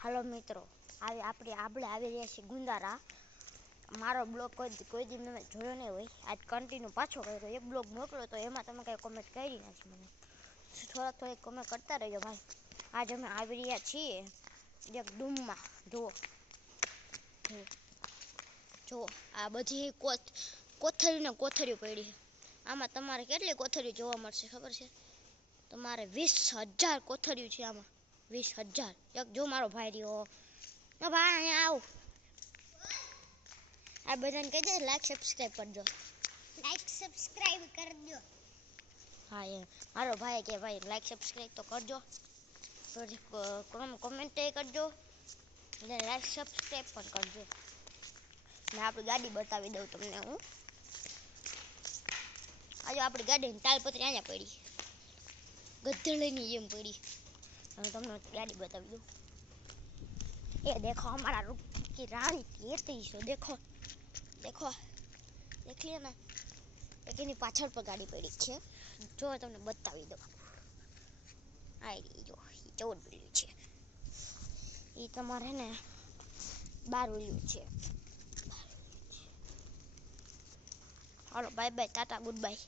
હાલો મિત્રો, આપણે આવી રહ્યા છીએ ગુંદારા. મારો બ્લોગ કોઈ દી મેં જોયો નહીં હોય, આજ કન્ટિન્યુ પાછો કર્યો. એક બ્લોગ મોકલો તો એમાં તમે કંઈ કોમેન્ટ કરી નથી. મને થોડીક કોમેન્ટ કરતા રહેજો ભાઈ. આજ અમે આવી રહ્યા છીએ એક ડૂમમાં. જુઓ આ બધી કોથળીને કોથળીઓ પડી છે. આમાં તમારે કેટલી કોથળીઓ જોવા મળશે ખબર છે? તમારે 20,000 કોથળીઓ છે આમાં. 20,000. એક જો મારો ભાઈ રહ્યો. ભાઈ અહીંયા આવ. આ બધાને કહી દે લાઈક સબસ્ક્રાઈબ કરજો. લાઈક સબસ્ક્રાઇબ કરજો. હા એ મારો ભાઈ કે ભાઈ લાઈક સબસ્ક્રાઈબ તો કરજો. કોમેન્ટ કરજો અને લાઈક સબસ્ક્રાઈબ પણ કરજો. ને આપણી ગાડી બતાવી દઉં તમને હું. આજે આપણી ગાડીની તાલપત્રી અહીંયા પડી, ગધેડીની જેમ પડી. હવે તમને ગાડી બતાવી દઉં. ये देखो हमारा रूप की रानी कहती है। देखो देखो देख लिया ना, लेकिन पाछળ પર ગાડી પડી છે. જો તમને બતાવી દઉં. આ જો 14 વ્હીલ છે. એ તમારે ને 12 વ્હીલ છે. Hello bye bye, tata, good bye.